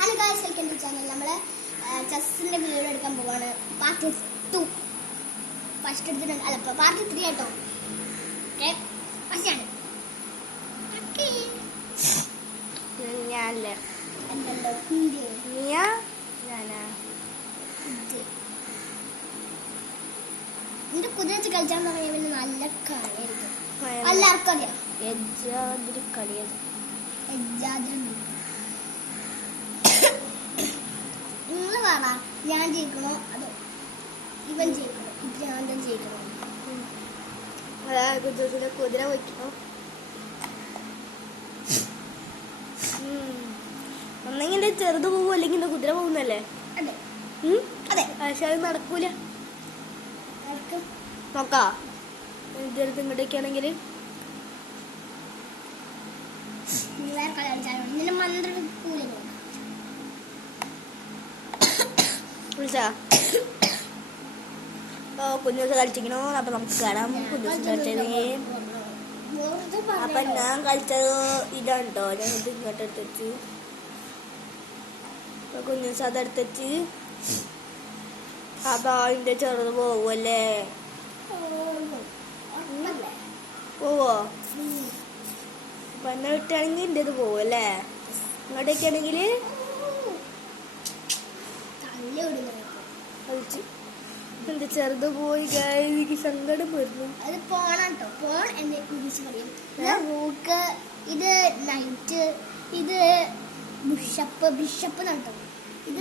Hello guys, welcome to channel. നമ്മൾ ചെസ്സിൻ്റെ video എടുക്കാൻ പോവാണ്. പാർട്ട് 2 ഫസ്റ്റ് എടുത്തിട്ടുണ്ട്. അല്ല, പാർട്ട് 3 കേട്ടോ. ഫസ്റ്റ് ആണ് ഞാനല്ലേ എന്തല്ലോ നീയാ ഞാനാ എന്റെ കുതിര വെച്ച് കളിച്ചാൽ തുടങ്ങിയ പിന്നെ നല്ല കളിയായിരിക്കും. എല്ലാവർക്കും അറിയാം. എജാതിരി കളിയത് നിങ്ങൾ പറ, ഞാൻ ജയിക്കണോ അതോ ഇവൻ ജയിക്കണോ? ഭ്രാന്തൻ ജയിക്കണോ? കുതിര വയ്ക്കണോ? ഒന്നെങ്കിൽ ചെറുത് പോകും, അല്ലെങ്കിൽ കുതിര പോകുന്നല്ലേ? അതെ അതെ, പക്ഷെ അത് നടക്കൂല. നോക്കാ ചെറുത് ഇങ്ങോട്ടേക്ക് ആണെങ്കിൽ വേറെ കളി കളിച്ചാലോ? നിന്നെ മന്ത്രം വിളിച്ചാ കുഞ്ഞുസ് കളിച്ചിരിക്കണോ? അപ്പൊ നമുക്ക് കാണാം കുഞ്ഞുസ് കളിച്ചത്. അപ്പൊ ഞാൻ കളിച്ചത് ഇതാണ് കേട്ടോ. ഞാൻ ഇത് ഇങ്ങോട്ട് എടുത്തു. അപ്പൊ കുഞ്ഞുസ് അതെടുത്തു. അപ്പൊ അതിന്റെ ചെറുത് പോവല്ലേ? പോവോ? അപ്പൊ എന്നെ വിട്ടാണെങ്കിൽ എന്റെ ഇത് പോവല്ലേ? ഇങ്ങോട്ടേക്ക് ആണെങ്കിൽ കളിച്ച് എന്റെ ചെറുത് പോയി. എനിക്ക് സങ്കടം വരുന്നു. അത് പോണോ? പോൺ എന്ന് ഇംഗ്ലീഷ് പറയും. റൂക്ക്, ഇത് നൈറ്റ്, ഇത് ബിഷപ്പ് നട്ടോ. ഇത്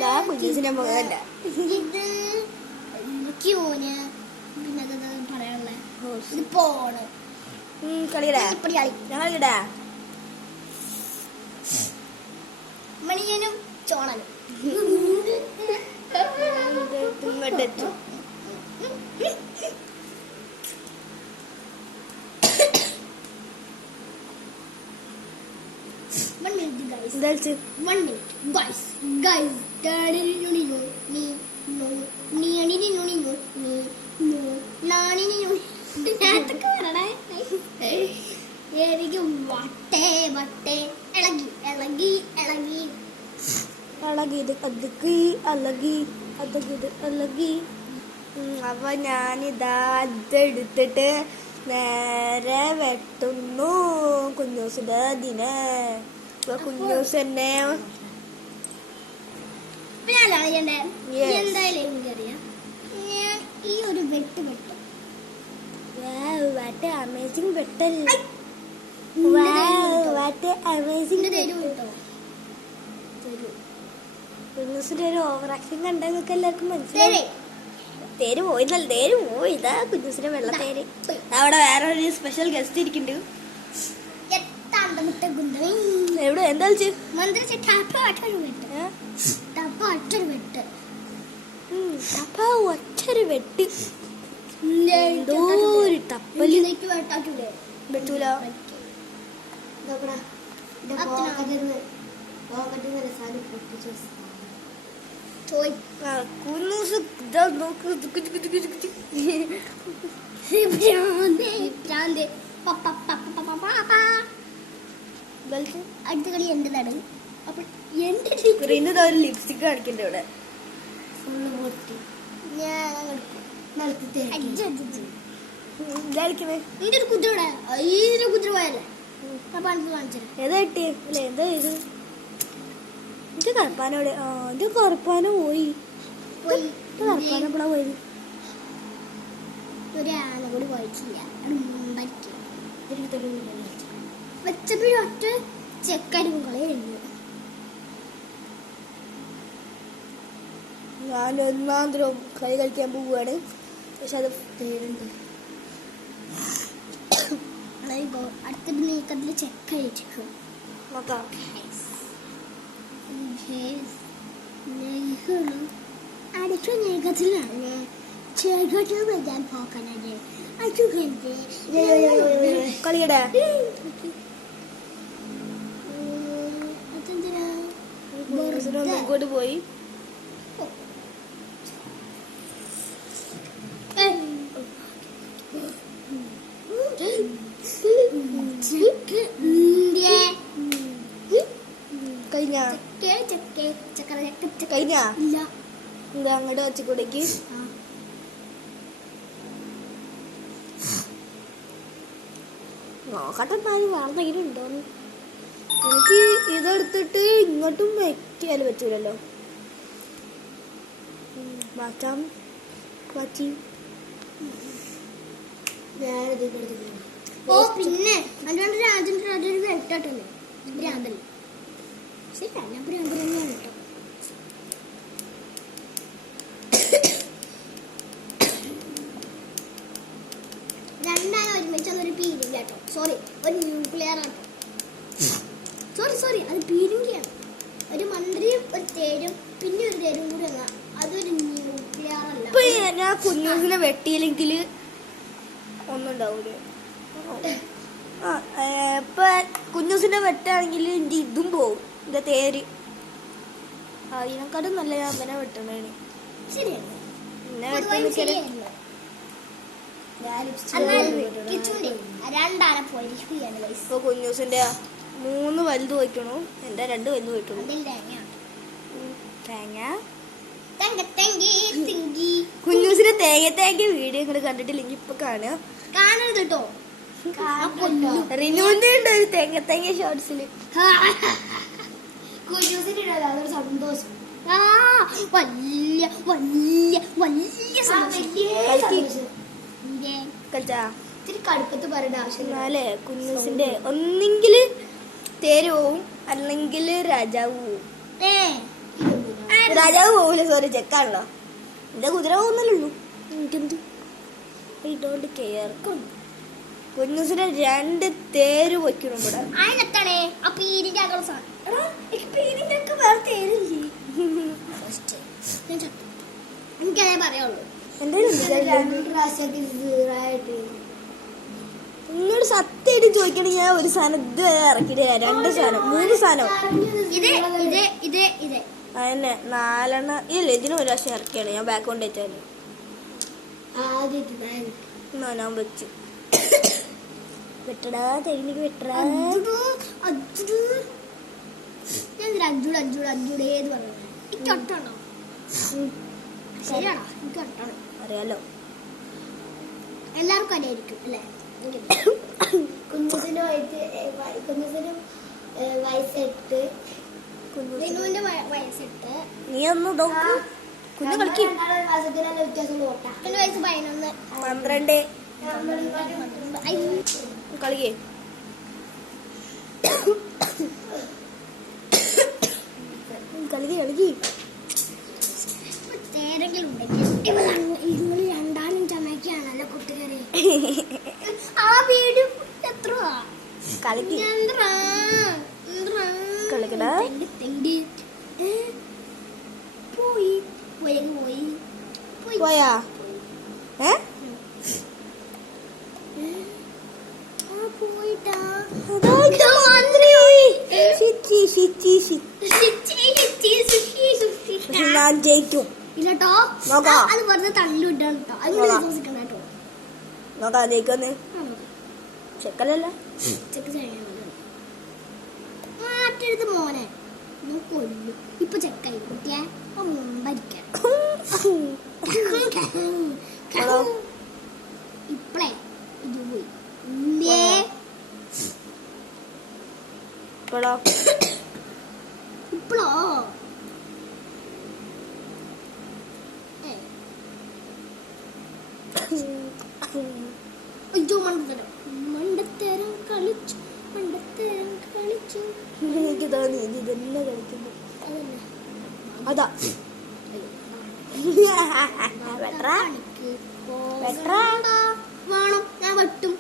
ക്യൂന്, പിന്നെ പറയാനുള്ള ഇത് പോണ്. കളിയടാ കളിക്കടാ. മണിയനും ചോണനും ഇങ്ങോട്ടെത്തു. എനിക്ക് വട്ടേ വട്ടേ ഇളകി ഇളകി ഇളകി അളകിത് അതുക്കി അലകി അതുകിത് അലകി. അപ്പൊ ഞാനിതാ അതെടുത്തിട്ട് നേരെ വെട്ടുന്നു കുഞ്ഞൂസിന്റെ അതിനെ. അപ്പൊ കുഞ്ഞൂസ് എന്നെ എന്തായാലും എനിക്കറിയാം. ഞാൻ ഈ ഒരു വെട്ട് വെട്ടും. വാട്ട് അമേസിംഗ് വെട്ടല്ലേ? വാട്ട് അമേസിംഗ് കേട്ടോ. കുഞ്ഞൂസിന്റെ ഒരു ഓവർ ആക്ഷൻ കണ്ടാൽ നിങ്ങൾക്ക് എല്ലാവർക്കും മനസ്സിലായി. തേര് പോയിന്നല്ല, തേര് പോയി. ഇതാ കുഞ്ഞൂസിന്റെ വെള്ള തേര്. അവിടെ വേറെ ഒരു സ്പെഷ്യൽ ഗസ്റ്റ് ഇരിക്കുന്നുണ്ട്. എവിടെ എന്താ ഒറ്റൊരു വെട്ട് എന്തോ ഒരു തപ്പല് വെട്ടൂല. അടുത്ത കളി എന്റേതാണ്. അപ്പൊ എന്റെ ഒരു ലിപ്സ്റ്റിക് കാണിക്കണ്ട ഇവിടെ. എന്റെ ഒരു കുതിര കുതിര പോയല്ലേ? ഏതാ കിട്ടിയേ? അല്ല എന്താ ഇത്? എന്റെ കറുപ്പാനോടെ എന്റെ കറുപ്പാനോ പോയി. കറുപ്പാനോ എപ്പോഴാ പോയത്? ഒരു ആന കൂടി പോയിട്ടില്ല. വെച്ചപ്പോഴും ഒറ്റ ചെക്കായിരിക്കും കളി കഴിഞ്ഞു. ഞാൻ ഒന്നാം തരം കളി കളിക്കാൻ പോവുകയാണ്. പക്ഷെ അത് പേരുണ്ട്. അടുത്ത നീക്കത്തില് ചെക്കായിരിക്കും. നോക്കാം. അടുത്ത നീക്കത്തിലാണ് ചെറുകത്തിൽ വരാൻ പോക്കണത്. കളിയടാ. ഇങ്ങോട്ട് പോയി. കഴിഞ്ഞ കഴിഞ്ഞാ ഇല്ല. എന്താ അങ്ങോട്ട് വെച്ചുകൂടേക്ക് ആ. നോക്കട്ടെ എന്നാലും വേണമെങ്കിലും ഉണ്ടോന്ന്. എനിക്ക് ഇതെടുത്തിട്ട് ഇങ്ങോട്ടും വെറ്റിയാലും പറ്റൂലല്ലോ. മാറ്റാം മാറ്റി. ഓ പിന്നെ അല്ലാണ്ട് രാജേന്ദ്ര വെട്ടാട്ടല്ലേ ഭ്രാന്തല്ലേ. ശരി ഞാൻ ഭ്രാന്തൻ തന്നെയാണ് കേട്ടോ. രണ്ടാണ് ഒരുമിച്ചൊന്നൊരു പീരിംഗ് കേട്ടോ. സോറി ഒരു ന്യൂക്ലിയർ ആണ്. സോറി അത് പീരിംഗിയാണ്. ഒരു മന്ത്രിയും ഒരു തേരും പിന്നെ ഒരു തേരും കൂടി വന്ന അതൊരു ന്യൂക്ലിയർ അല്ല. ഇപ്പൊ ഞാൻ കുഞ്ഞൂസിനെ വെട്ടിയില്ലെങ്കിൽ ഒന്നും ഉണ്ടാവൂല. ഇപ്പൊ കുഞ്ഞൂസിനെ വെട്ടാണെങ്കിൽ എന്റെ ഇതും പോവും, എന്റെ തേര്. അതിനെക്കാട്ടും നല്ല ഞാൻ അവനെ വെട്ടണേന്. ശരിയാണ്. എന്നെ വെട്ടി രണ്ടാനെ പോയിരിക്കുകയാണ്. ഇപ്പൊ കുഞ്ഞൂസിന്റെ 3 വലുത് വയ്ക്കണു, എന്റെ 2 വലുത് വയ്ക്കണു. തേങ്ങ കുഞ്ഞൂസിന്റെ തേങ്ങ വീഡിയോ ഇങ്ങോട്ട് കണ്ടിട്ടില്ലെങ്കിൽ ഇപ്പൊ കാണരുത് കേട്ടോ. റിനുവിന്റെ ഉണ്ട് ഒരു തേങ്ങ ഷോർട്സില്. അതൊരു സന്തോഷം. വലിയ വലിയ വലിയ കളിച്ചാ ഇത്തിരി കടുപ്പത്ത് പറയേണ്ട ആവശ്യമില്ല. എന്നാലേ കുഞ്ഞൂസിന്റെ ഒന്നെങ്കില് തേര് പോവും അല്ലെങ്കിൽ രാജാവ് പോവും. രാജാവ് പോവില്ല, സോറി ചെക്കാണല്ലോ. എന്റെ കുതിര പോകുന്നല്ലോ. എനിക്കെന്ത് ഐ ഡോണ്ട് കെയർ. കുഞ്ഞൂസിനെ 2 തേര് വയ്ക്കണം ഇവിടെ. അതിനെത്താണേ ആ പീരിന്റെ എനിക്കതേ പറയുള്ളൂ. നിന്നോട് സത്യമായിട്ട് ചോദിക്കണേ, ഞാൻ ഒരു സാധനം ഇതുവരെ ഇറക്കിട്ട് 2 സാധനം 3 സാധനം അതന്നെ 4 ഇല്ല. ഇതിന് 1 പ്രാവശ്യം ഇറക്കിയാണ് ഞാൻ ബാക്ക് കൊണ്ട് വെച്ചാല്. ഞാൻ വെച്ചു വെട്ടടാ തെങ്ങിക്ക് വെട്ടടാ. അഞ്ചൂടേന്ന് പറഞ്ഞു. എനിക്ക് ഒട്ടാണോ? ശരിയാണോ? എനിക്ക് ഒട്ടാണ്. അറിയാലോ, എല്ലാവർക്കും അറിയായിരിക്കും അല്ലേ? കുഞ്ഞുസിനും വയസ്സെട്ട്, റിനുവിന്റെ വയസ്സെട്ട്. നീ ഒന്ന് നോക്കൂ. കുഞ്ഞു കളിക്കും. എന്റെ വയസ്സ് 11 12 കളിക്കേ. കളിക്ക് ഏതെങ്കിലും ഉണ്ടെങ്കിൽ രണ്ടാനും ചമയ്ക്കാണല്ലോ കൂട്ടുകാരെ. ആ വീട് എത്ര കളിക്കടാ. പോയി പോയാ പോയിട്ടാ ഞാൻ ജയിക്കും. ഇല്ലട്ടോ, നോക്കാം. അത് വെറുതെ തള്ളിവിട്ടാണ് കേട്ടോ. അത് വിശ്വസിക്കണം കേട്ടോ. നോക്കാം ജയിക്കൊന്ന്. ചെക്കലല്ല ചെക്ക് ചെയ്യാൻ മാറ്റരുത് മോനെ, കൊല്ലു. ഇപ്പൊ ചെക്കായി കുട്ടിയെ മുമ്പരിക്കാൻ ഇപ്പളേ ഇത് പോയി. ഇപ്പോഴോ ഇപ്പളോ അയ്യോ മണ്ടത്തരം കളിച്ചു. എനിക്ക് തോന്നി ഇത് തന്നെ കളിക്കുന്നു. അതാ വേണം ഞാൻ വെട്ടും.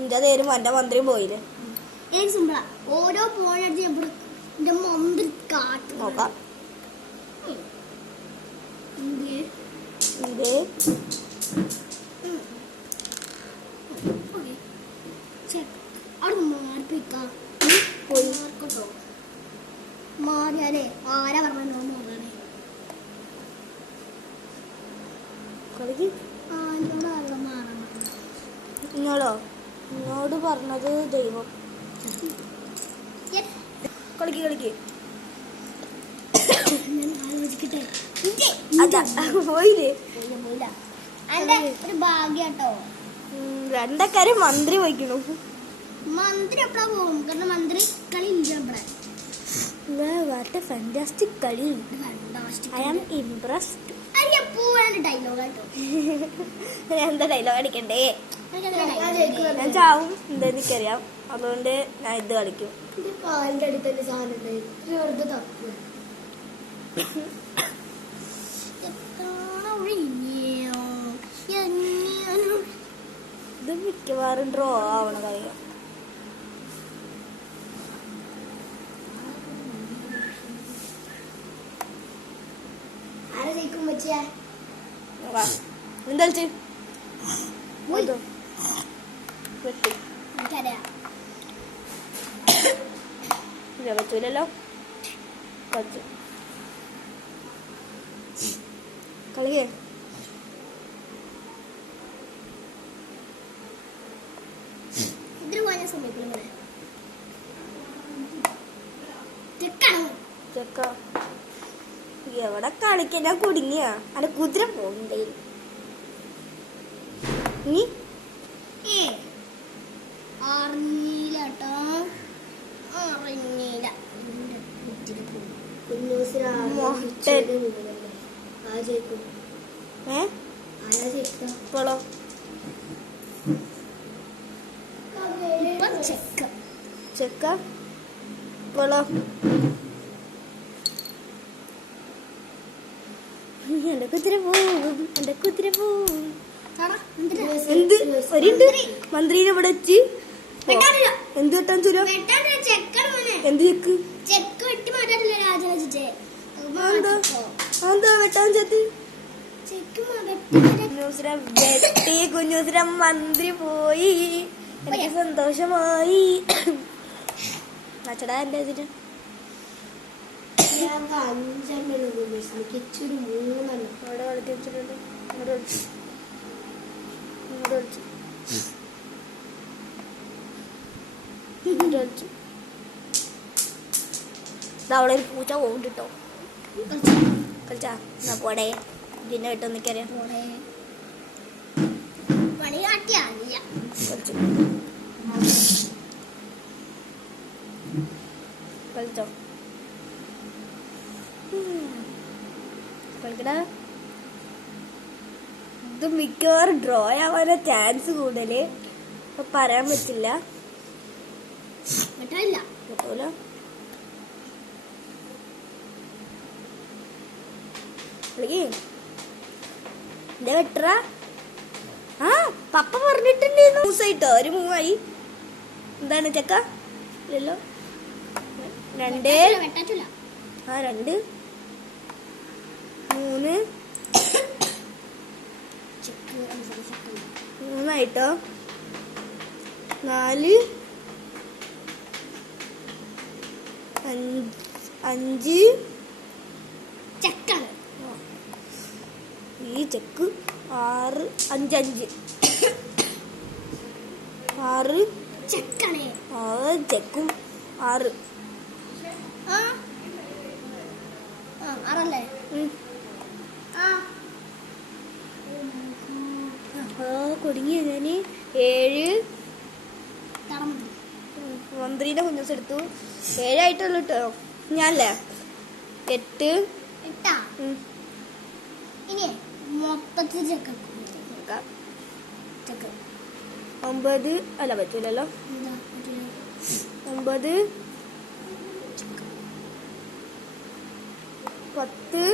എന്റെ നേരം എന്റെ മന്ത്രിയും പോയില്ലേ. ഏത് സിമ്പിളാ. ഓരോ പോയിന്റ് എന്റെ മന്ത്രി കാട്ടും. നോക്കാം. അവിടെ മാറിപ്പിക്കാം. മാറിയാലേ ആരാ പറഞ്ഞോ മാറാനേ. ആരോട് മാറാൻ നിങ്ങളോ നിന്നോട് പറഞ്ഞത് ദൈവം. കളിക്ക് ആലോചിക്കട്ടെ. അതാ പോയില്ലേ പോയില്ല. അന്റെ ഒരു ഭാഗ്യാട്ടോ. രണ്ടക്കാര് മന്ത്രി പോയിക്കണു. മന്ത്രി എപ്പഴാ പോകും? കാരണം മന്ത്രി കളി ഇല്ല ഇവിടെ. വാട്ട് എ ഫാന്റാസ്റ്റിക് കളി. I am impressed. ഡയലോഗ് കേട്ടോ. എന്താ ഡയലോഗ് അടിക്കണ്ടേ? ഞാൻ ചാവും എന്താ എനിക്കറിയാം. അതുകൊണ്ട് ഞാൻ ഇത് കളിക്കും. കാലിന്റെ അടി തന്നെ സാധനം വെറുതെ തപ്പ്. ഇത് മിക്കവാറും ഡ്രോ ആവണ കാര്യം. ആരെ ജയിക്കും വെച്ചാ എന്താ കളിച്ച് വെട്ടി എനിക്കറിയാം. ഇല്ല പറ്റൂലല്ലോ. കളിച്ചു കളിക്കേ. ഇതിന് പോയാൽ സമയത്തില്ല. ചെക്ക എവിടെ കളിക്കാൻ ഞാൻ കുടുങ്ങിയ അല്ല കുതിര പോകണ്ടേ. നീ അറിഞ്ഞില്ല കേട്ടോ. അറിഞ്ഞില്ല. ഇപ്പോളോ ചെക്ക ഇപ്പോളോ എന്റെ കുതിര പോവും. എന്റെ കുതിര പോവും. എന്ത് ഒരുണ്ട് മന്ത്രിനെ ഇവിടെ വെച്ച് എന്ത് കിട്ടാൻ ചുരോ? എന്ത് ചെക്ക്? ചെക്ക് വെട്ടി മാറ്റാറില്ല രാജരാജേ. എന്താ വെട്ടാൻ ചെത്തി? ചെക്ക് വെട്ടി കുഞ്ഞുസിര മന്ത്രി പോയി. എനിക്ക് സന്തോഷമായി. അച്ചടാ എന്റെ വെച്ചിട്ട് അവിടെ കളിച്ച് വെച്ചിട്ടുണ്ട്. ഇങ്ങോട്ട് കളിച്ചു ഇങ്ങോട്ട് കളിച്ചു ഇങ്ങോട്ട് കളിച്ചു. അവിടെ ഒരു പൂച്ച പോകുന്നുണ്ട് കേട്ടോ. കളിച്ചാ എന്നാ പോടെ. ഇതിന്റെ വിട്ടോ നിക്കറിയാം. പണി കാട്ടിയാ കളിച്ചു കളിച്ചോ കളിക്കടാ. ഇത് മിക്കവാറും ഡ്രോ ആവാനോ ചാൻസ് കൂടുതല്. അപ്പൊ പറയാൻ പറ്റില്ല. വെട്ടാനില്ല. കിട്ടൂല. എന്റെ വെട്ടറ. ആ പപ്പ പറഞ്ഞിട്ടുണ്ടായിരുന്നു. മൂസായിട്ടോ ഒരു മൂവായി. എന്താണ് ചെക്ക? ഇല്ലല്ലോ. രണ്ട് വെട്ടാറ്റില്ല. ആ 2 3 3ആയിട്ടോ. 4 5 ചെക്കാണ് ഈ ചെക്ക്. 6 5 5 6 ചെക്കാണ്. 6 ചെക്കും 6. ആറല്ലേ? കുടുങ്ങിയ ഞാന് 7 തടമ്പ് മന്ത്രിയുടെ കുഞ്ഞസ് എടുത്തു. 7 ആയിട്ടുള്ളൂ കേട്ടോ. ഞാനല്ലേ 8. ഇനി മൊത്തത്തിൽ ചെക്ക 9 അല്ല പറ്റൂലല്ലോ. 9 10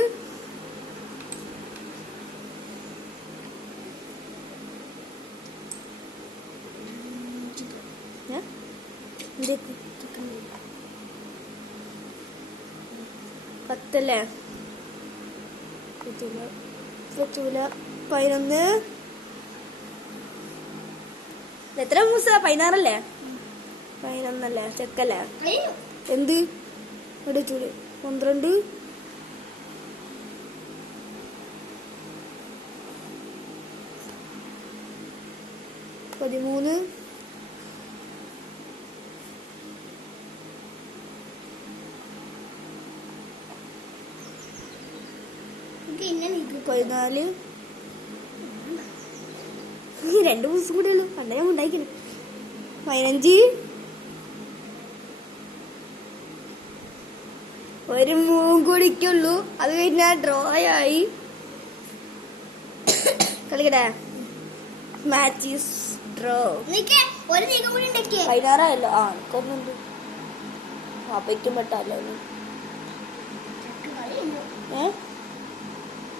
10 അല്ലേ? പറ്റൂല. 11. എത്ര മൂസ? 16 അല്ലേ? 11 അല്ലേ? ചെക്കല്ലേ? എന്ത് ഇവിടെ ചൂട്? 12 13 14 എനിക്ക് ഇന്നെ നീക്കും 14 2 ദിവസം കൂടെ ഉള്ളൂ. പണ്ടേ ഞാൻ ഉണ്ടായിക്കണേ. 15 ഒരു മൂന്ന് കൂടിക്കുള്ളൂ. അത് കഴിഞ്ഞാൽ ഡ്രോ ആയി. കളിക്കട്ടെ. Match is draw. നിക്ക് ഒരു നീക്കം കൂടി ഉണ്ടാക്കിയേ 16 ആയല്ലോ. ആ എനിക്കൊന്നുണ്ട്. അപ്പയ്ക്കും പെട്ടല്ലോ.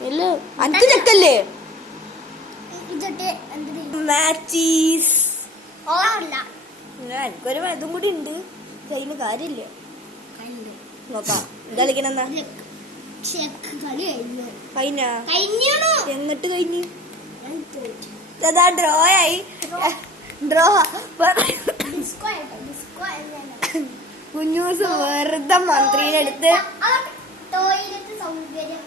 ഇല്ല അഞ്ച് ചെക്കല്ലേ. ഇതൊട്ട് എന്തിന് മാച്ച് ഈസ് ഓർമ്മ എനിക്കൊരു ഇതും കൂടി ഉണ്ട്. കഴിഞ്ഞ കാര്യമില്ല. നോക്കാം എന്താ കളിക്കണെന്നാ. കളി കഴിഞ്ഞു കഴിഞ്ഞ കഴിഞ്ഞു എന്നിട്ട് കഴിഞ്ഞ് ഞാൻ തോറ്റു. അതാ ഡ്രോ ആയി. ഡ്രോ ഡിസ്കോ ആയിട്ടോ ഡിസ്കോ ആയിരുന്നു. കുഞ്ഞൂസ് വെറുതെ മന്ത്രിയുടെ അടുത്ത് ടോയ്ലറ്റ് സൗകര്യം